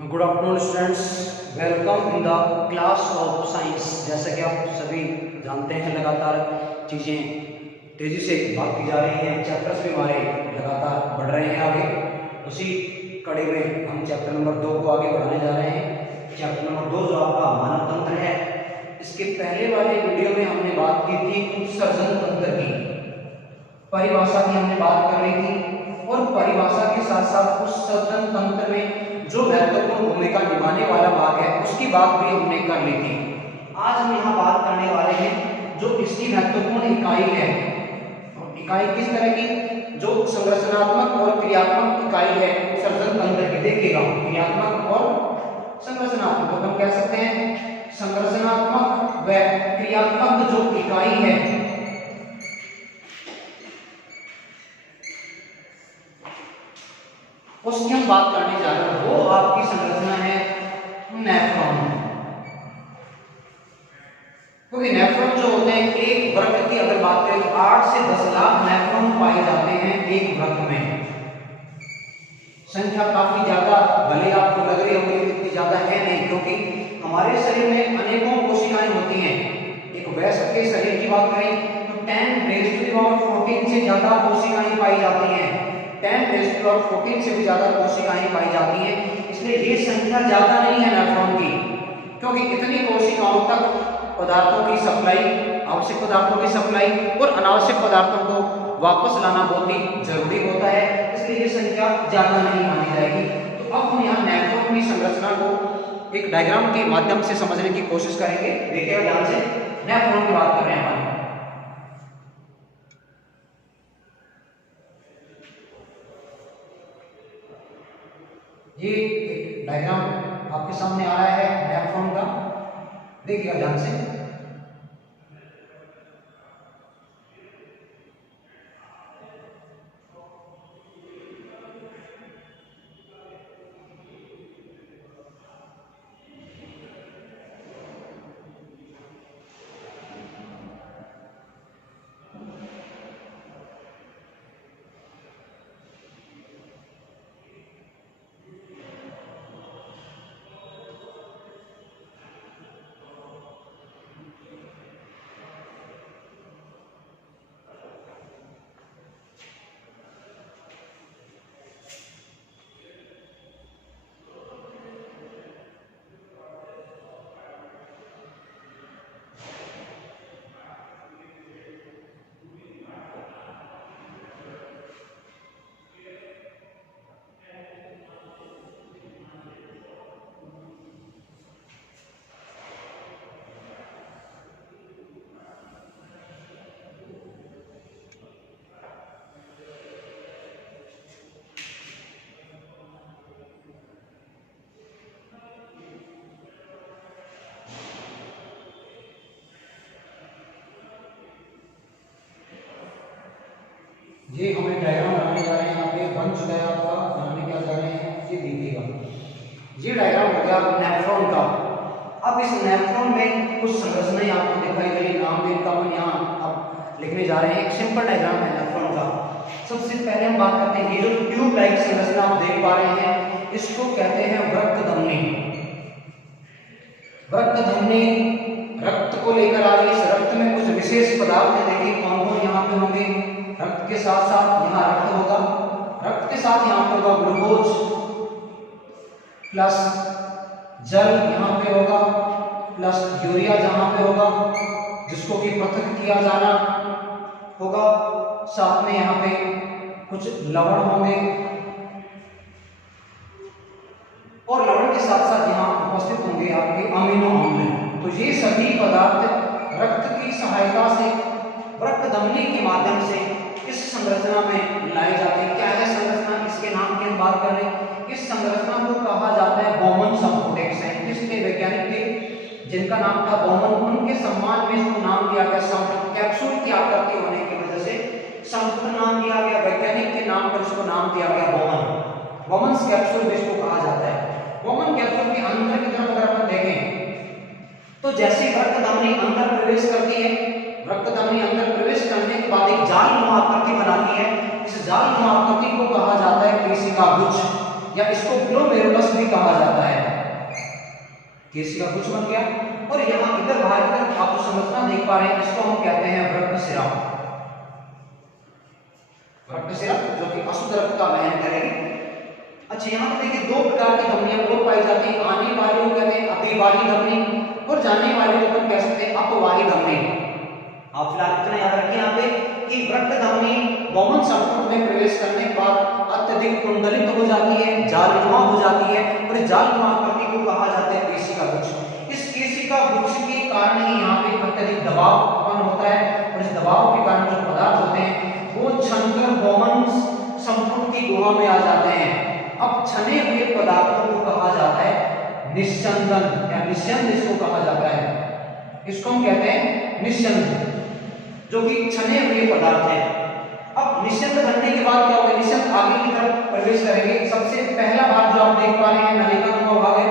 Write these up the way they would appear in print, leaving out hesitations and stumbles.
Good afternoon students, welcome in the class of science. जैसा कि आप सभी जानते हैं, लगातार चीज़ें तेज़ी से भागती जा रही हैं। चैप्टर्स भी हमारे लगातार बढ़ रहे हैं आगे। उसी कड़ी में हम चैप्टर नंबर 2 को आगे बढ़ाने जा रहे हैं। चैप्टर नंबर 2 जो आपका मानव तंत्र है, इसके पहले वाले वीडियो में हमने बात की थी उत्सर्जन तंत्र की, परिभाषा की हमने बात कर रही थी, और परिभाषा के साथ साथ उत्सर्जन तंत्र में जो महत्वपूर्ण भूमिका निभाने वाला भाग है उसकी बात भी हमने कर ली थी। आज हम यहाँ बात करने वाले हैं जो इसकी महत्वपूर्ण इकाई है। इकाई किस तरह की? जो संरचनात्मक और क्रियात्मक इकाई है उत्सर्जन तंत्र की। देखिएगा, क्रियात्मक और संरचनात्मक, तो हम कह सकते हैं संरचनात्मक व क्रियात्मक जो इकाई है उसकी हम बात करने जा रहे हैं। वो आपकी संरचना है नेफ्रॉन। क्योंकि नेफ्रॉन जो होते हैं, एक वृक्क की अगर बात करें तो 8 से 10 लाख नेफ्रॉन पाए जाते हैं एक वृक्क में। संख्या काफी ज्यादा भले आपको लग रही होगी इतनी ज्यादा है नहीं, क्योंकि हमारे शरीर में अनेकों कोशिकाएं होती हैं। एक वयस्क के शरीर की बात करें तो 10⁻14 से ज्यादा कोशिकाएं पाई जाती हैं। 10⁻14 से भी ज्यादा कोशिकाएं पाई जाती हैं। इसलिए ये संख्या ज्यादा नहीं है नेफ्रॉन की, क्योंकि इतनी कोशिकाओं तक पदार्थों की सप्लाई, आवश्यक पदार्थों की सप्लाई और अनावश्यक पदार्थों को वापस लाना बहुत ही जरूरी होता है। इसलिए ये संख्या ज्यादा नहीं मानी जाएगी। तो अब हम यहाँ नेफ्रॉन की संरचना को एक डायग्राम के माध्यम से समझने की कोशिश करेंगे। देखिएगा ध्यान से, नेफ्रॉन की बात कर रहे हैं हम। ये एक डायग्राम आपके सामने आया है नेफ्रॉन का, देखिएगा ध्यान से। ये हमें डायग्राम बनाने जा रहे हैं। यहाँ पे बन चुका है आपका, बनाने क्या कर रहे हैं ये देखिएगा। ये डायग्राम हो गया नेफ्रॉन का। अब इस नेफ्रॉन में कुछ संरचनाएं आपको दिखाई दे रही, नाम भी इनका हम यहाँ अब लिखने जा रहे हैं। एक सिंपल डायग्राम है नेफ्रॉन का। सबसे पहले हम बात करते हैं, ये जो ट्यूब लाइक संरचना आप देख पा रहे हैं, इसको कहते हैं वृक्क धमनी। वृक्क धमनी रक्त को लेकर आ रही। इस रक्त में कुछ विशेष पदार्थ है, देखिए कौन कौन यहाँ पे होंगे। रक्त के साथ साथ यहाँ रक्त होगा, रक्त के साथ यहाँ पे होगा ग्लूकोज प्लस जल यहाँ पे होगा, प्लस यूरिया जहाँ पे होगा जिसको कि पृथक किया जाना होगा। साथ में यहाँ पे कुछ लवण होंगे, और लवण के साथ साथ यहाँ उपस्थित होंगे आपके अमीनो अम्ल। तो ये सभी पदार्थ रक्त की सहायता से वृक्क धमनी के माध्यम से इस संरचना में लाए जाते हैं। क्या है संरचना? इसके नाम की हम बात कर रहे हैं। इस संरचना को कहा जाता है बोमन समूह। एक साइंटिस्ट थे, वैज्ञानिक थे जिनका नाम था बोमन। उनके सम्मान में इसको नाम दिया गया संपूर्ण। कैप्सूल की आकृति होने की वजह से संपूर्ण नाम दिया गया। वैज्ञानिक के नाम पर इसको नाम दिया गया बोमन। बोमन्स कैप्सूल जिसको कहा जाता है। बोमन कैप्सूल के अंदर की तरफ अगर अपन देखें तो जैसे वृक्क धमनी अंदर प्रवेश करती है, वृक्क धमनी अंदर प्रवेश करने के बाद एक जाल नुमा आकृति बनाती है। इस जाल नुमा आकृति को कहा जाता है केशिका गुच्छ या इसको ग्लोमेरुलस भी कहा जाता है। केसी का कुछ बन गया। और यहाँ इधर बाहर की तरफ आप जो संरचना देख पा रहे हैं इसको हम कहते हैं वृक्कशिरा। वृक्कशिरा जो कि अशुद्ध रक्त का वहन करेगी। अच्छा, यहाँ पे देखिए दो प्रकार की धमनियां और पाई जाती हैं। आने वाली को कहते हैं अतिवाही धमनी और जाने वाली को अपन कह सकते हैं अपवाही धमनी। आप फिलहाल इतना याद रखें यहाँ पे कि वृक्क धमनी बौमन संपुट में प्रवेश करने के बाद अत्यधिक कुंडलित हो जाती है, जालनुमा हो जाती है और इस जालनुमा आकृति को कहा जाता है केशिका गुच्छ। इस केशिका गुच्छ के कारण ही यहाँ पे अत्यधिक दबाव उत्पन्न होता है और इस दबाव के कारण जो पदार्थ होते हैं वो छनकर बौमन संपुट की गुहा में आ जाते हैं। अब छने हुए पदार्थों को कहा जाता है निस्यंदन या निस्यंद इसको कहा जाता है। इसको हम कहते हैं निस्यंद, जो कि छने हुए पदार्थ है। अब निस्यंद बनने के बाद क्या होगा, निस्यंद आगे की तरफ प्रवेश करेंगे। सबसे पहला भाग जो आप देख पा रहे हैं नलिका का भाग है,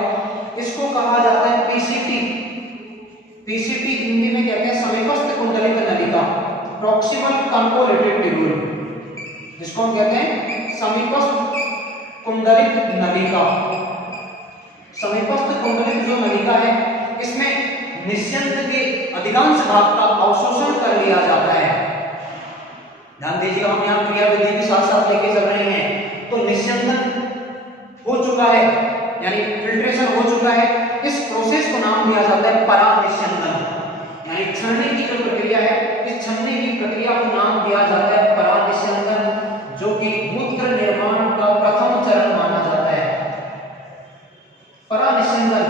इसको कहा जाता है पीसीटी। पीसीटी हिंदी में कहते हैं समीपस्थ कुंडलित नलिका, प्रॉक्सिमल कॉन्वोल्यूटेड ट्यूब्यूल, जिसको हम कहते हैं समीपस्थ कुंडलित नलिका। समीपस्थ कुंडलित जो नलिका है इसमें निस्यंद के अधिकांश भाग का अवशोषण कर लिया जाता है। ध्यान दीजिएगा, हम यहाँ क्रियाविधि के साथ साथ लेके चल रहे हैं। तो निस्यंदन हो चुका है यानी फिल्ट्रेशन हो चुका है। इस प्रोसेस को नाम दिया जाता है परानिस्यंदन, यानी छनने की जो प्रक्रिया है इस छनने की प्रक्रिया को नाम दिया जाता है परानिस्यंदन, जो कि मूत्र निर्माण का प्रथम चरण माना जाता है। परानिस्यंदन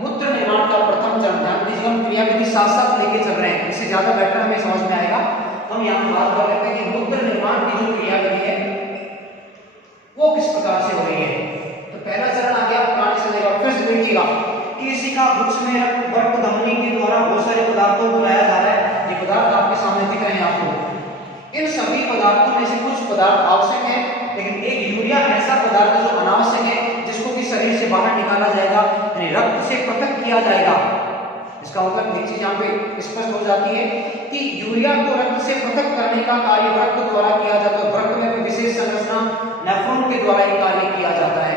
मूत्र निर्माण का प्रथम चरण। ध्यान दीजिए, हम क्रियाविधि साथ साथ लेके चल रहे हैं, इससे ज्यादा बेटर हमें समझ में आएगा। हम यहाँ बात कर रहे हैं कि मूत्र निर्माण की जो क्रियाविधि है वो किस प्रकार से हो रही है। तो पहला चरण आ गया परानिस्यंदन। फिर से देखिएगा, केशिका गुच्छ में वृक्क धमनी के द्वारा बहुत सारे पदार्थों को लाया जा रहा है। ये पदार्थ आपके सामने दिख रहे हैं आपको। इन सभी पदार्थों में से कुछ पदार्थ आवश्यक है, लेकिन एक यूरिया ऐसा पदार्थ है जो अनावश्यक है, जिसको कि शरीर से बाहर निकाला जाएगा, यानी रक्त से पृथक किया जाएगा। इसका मतलब एक चीज यहाँ पे स्पष्ट हो जाती है कि यूरिया को रक्त से पृथक करने का कार्य वृक्क द्वारा किया जाता है। वृक्क में विशेष संरचना नेफ्रॉन के द्वारा ही कार्य किया जाता है।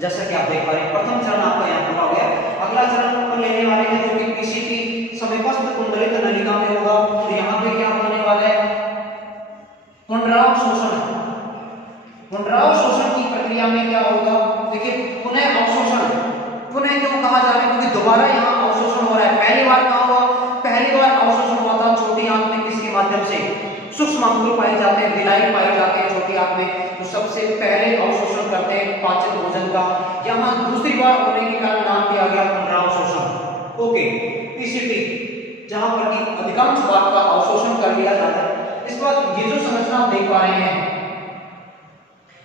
जैसा कि आप देख पा रहे हैं प्रथम चरण आपका यहाँ पूरा हो गया। अगला चरण अपन लेने वाले हैं जो कि पीसीटी समीपस्थ कुंडलित नलिका में होगा। तो यहाँ पे क्या होने वाला है, पुनरावशोषण। पुनरावशोषण की प्रक्रिया में क्या होगा, देखिए पुनः अवशोषण। पुनः क्यों कहा जा रहा है, क्योंकि दोबारा यहाँ अवशोषण हो रहा है। पहली बार कहाँ हुआ, पहली बार अवशोषण हुआ था छोटी आंत में, किसके माध्यम से, सूक्ष्म अंकुर पाए जाते हैं, विलाई पाए जाते हैं छोटी आंत में, तो सबसे पहले अवशोषण करते हैं पाचन भोजन का। यहाँ दूसरी बार होने के कारण नाम दिया गया पुनरावशोषण। ओके, पीसीटी जहां पर कि अधिकांश भाग का अवशोषण कर लिया जाता है। इस बात ये जो संरचना आप देख पा रहे हैं,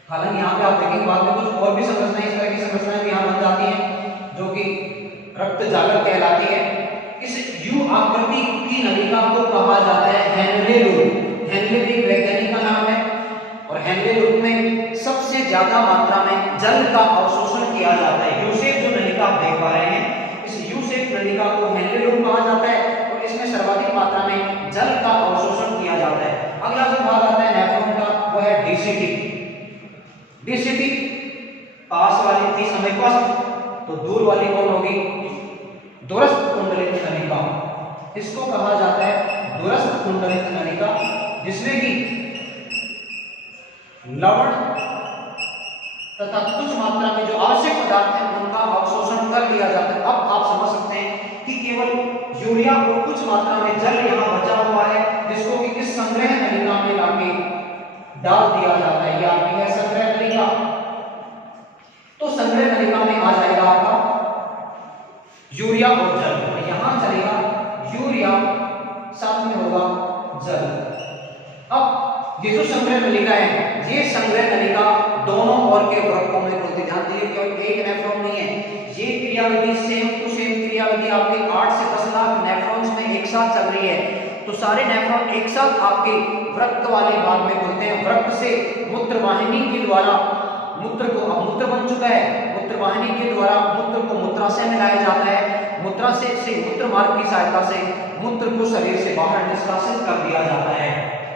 हालांकि यहाँ पे आप देखेंगे बाद में कुछ और भी संरचनाएं, इस तरह की संरचनाएं भी यहाँ बन जाती हैं जो कि रक्त जागर कहलाती है। इस यू आकृति की नलिका को कहा जाता है हेनले लूप। हेनले एक वैज्ञानिक का नाम है और हेनले लूप में सबसे ज्यादा मात्रा में जल का अवशोषण किया जाता है। यू शेप जो नलिका आप देख पा रहे हैं, इस यू शेप नलिका को हेनले लूप कहा जाता है और इसमें सर्वाधिक मात्रा में जल का अवशोषण किया जाता है। अगला जो भाग आता है नेफ्रॉन का, वो है डीसीटी। डीसीटी पास वाली थी समीपस्थ, तो दूर वाली कौन होगी, दूरस्थ कुंडलित नलिका। इसको कहा जाता है दूरस्थ कुंडलित नलिका, जिसमें कि लवण तथा कुछ मात्रा में जो आवश्यक पदार्थ हैं उनका अवशोषण कर लिया जाता है। अब आप समझ सकते हैं कि केवल यूरिया और कुछ मात्रा में जल यहाँ बचा हुआ है, जिसको कि इस संग्रह नलिका में लाके डाल दिया जाता है। ये आपकी है संग्रह नलिका। तो संग्रह नलिका में आ जाएगा आपका यूरिया और जल, तो यहां चलेगा यूरिया, साथ में होगा जल। अब ये जो संग्रह नलिका है, ये संग्रह नलिका दोनों ओर के वृक्कों में खुलती। ध्यान दीजिए, केवल एक नेफ्रॉन नहीं है, ये क्रियाविधि सेम टू सेम क्रियाविधि आपके 8 से 10 लाख नेफ्रॉन्स में एक साथ चल रही है। तो सारे नेफ्रॉन एक साथ आपके वृक्क वाले भाग में खुलते हैं। वृक्क से मूत्र वाहिनी के द्वारा मूत्र को, अब मूत्र बन चुका है, मूत्र वाहिनी के द्वारा मूत्र को मूत्राशय में लाया जाता है। मूत्राशय से मूत्र मार्ग की सहायता से मूत्र को शरीर से बाहर निष्कासित कर दिया जाता है।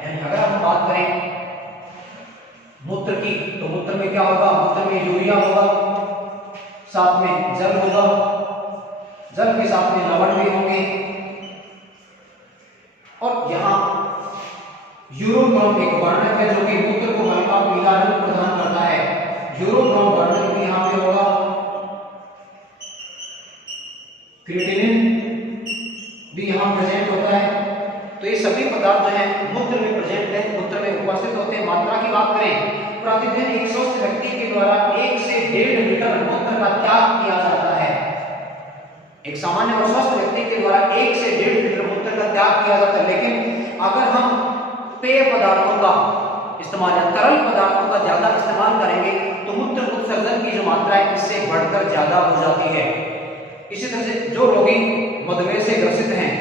यानी अगर हम बात करें मूत्र की, तो मूत्र में क्या होगा, मूत्र में यूरिया होगा, साथ में जल होगा, जल के साथ में लवण भी होंगे, और यहाँ यूरोक्रोम एक वर्णक है जो कि मूत्र को हल्का पीला रंग प्रदान करता है। यूरोक्रोम वर्णक भी यहाँ पे होगा। क्रिएटिनिन भी यहाँ प्रेजेंट होता है। तो ये सभी पदार्थ जो है मूत्र में प्रेजेंट है, मूत्र में उपस्थित होते हैं। मात्रा की बात करें, प्रतिदिन एक स्वस्थ व्यक्ति के द्वारा 1 से 1.5 लीटर मूत्र का त्याग किया जाता है। एक सामान्य और स्वस्थ व्यक्ति के द्वारा 1 से 1.5 लीटर मूत्र का त्याग किया जाता है। लेकिन अगर हम पेय पदार्थों का इस्तेमाल या तरल पदार्थों का ज्यादा इस्तेमाल करेंगे तो मूत्र उत्सर्जन की जो मात्रा है इससे बढ़कर ज्यादा हो जाती है। इसी तरह से जो रोगी मधुमेह से ग्रसित हैं,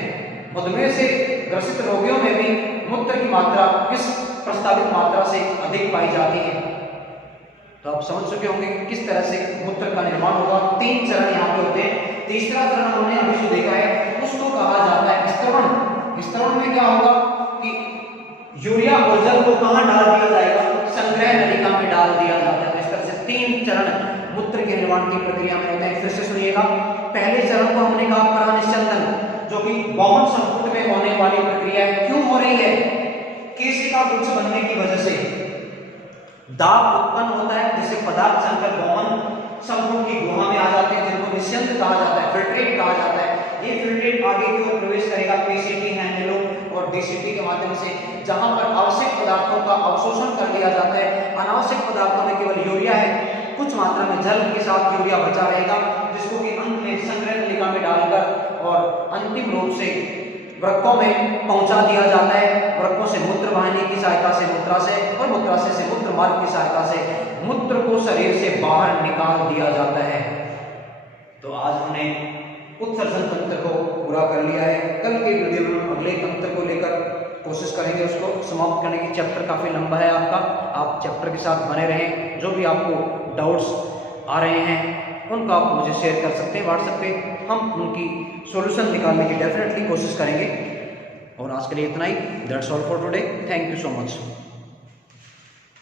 मधुमेह से ग्रसित रोगियों में भी मूत्र की मात्रा इस प्रस्तावित मात्रा से अधिक पाई जाती है। तो आप समझ चुके होंगे कि किस तरह से मूत्र का निर्माण होगा। 3 चरण यहाँ पे होते हैं। तीसरा चरण हमने अभी जो देखा है उसको कहा जाता है स्तरण। स्तरण में क्या होगा कि यूरिया और जल को कहां डाल दिया जाएगा, संग्रह नलिका में डाल दिया जाता है। तो इस तरह से 3 चरण मूत्र के निर्माण की प्रक्रिया में होते हैं। फिर से सुनिएगा, पहले चरण को हमने कहा परानिश्चंदन, जो कि गौण संपुट में होने वाली प्रक्रिया है। क्यों हो रही है, केशिका गुच्छ बनने की वजह से दाब उत्पन्न होता है, जिससे पदार्थ संकर गौण संपुट की गुहा में आ जाते हैं, जिनको निस्यंद कहा जाता है, फिल्ट्रेट कहा जाता है। ये फिल्ट्रेट आगे की ओर प्रवेश करेगा पीसीटी हैंडलो और डीसीटी के माध्यम से, जहां पर आवश्यक पदार्थों का अवशोषण कर लिया जाता है। अनावश्यक पदार्थों में केवल यूरिया है, कुछ मात्रा में जल के साथ यूरिया बचा रहेगा, जिसको कि अंत में संग्रह नलिका में डालकर और अंतिम रूप से वृक्कों में पहुंचा दिया जाता है। वृक्कों से मूत्र वाहिनी की सहायता से मूत्राशय और मूत्राशय से मूत्र मार्ग की सहायता से मूत्र को शरीर से बाहर निकाल दिया जाता है। तो आज हमने उत्सर्जन तंत्र को पूरा कर लिया है। कल के वीडियो में अगले तंत्र को लेकर कोशिश करेंगे उसको समाप्त करने की। चैप्टर काफी लंबा है आपका, आप चैप्टर के साथ बने रहें। जो भी आपको डाउट्स आ रहे हैं उनको आप मुझे शेयर कर सकते हैं व्हाट्सएप पे, हम उनकी सॉल्यूशन निकालने की डेफिनेटली कोशिश करेंगे। और आज के लिए इतना ही। That's all for today. Thank you so much.